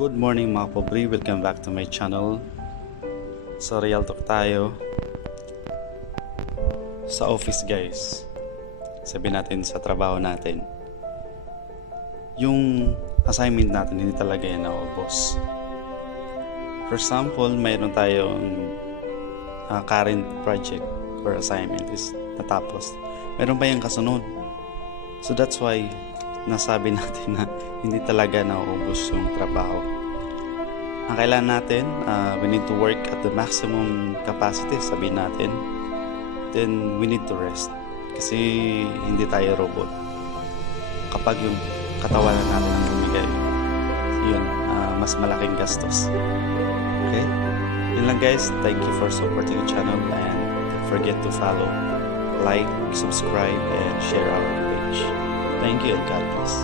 Good morning mga pobre, welcome back to my channel. Sa Real Talk tayo. Sa office guys, sabihin natin sa trabaho natin, yung assignment natin hindi talaga yan naubos. For example, mayroon tayong current project or assignment is natapos, meron pa yung kasunod. So that's why nasabi natin na hindi talaga nauubos yung trabaho. Ang kailangan natin, we need to work at the maximum capacity, sabihin natin. Then we need to rest. Kasi hindi tayo robot. Kapag yung katawan natin ang bumigay, yun, mas malaking gastos. Okay? Yun lang guys. Thank you for supporting the channel and don't forget to follow, like, subscribe, and share our page. Thank you and God bless.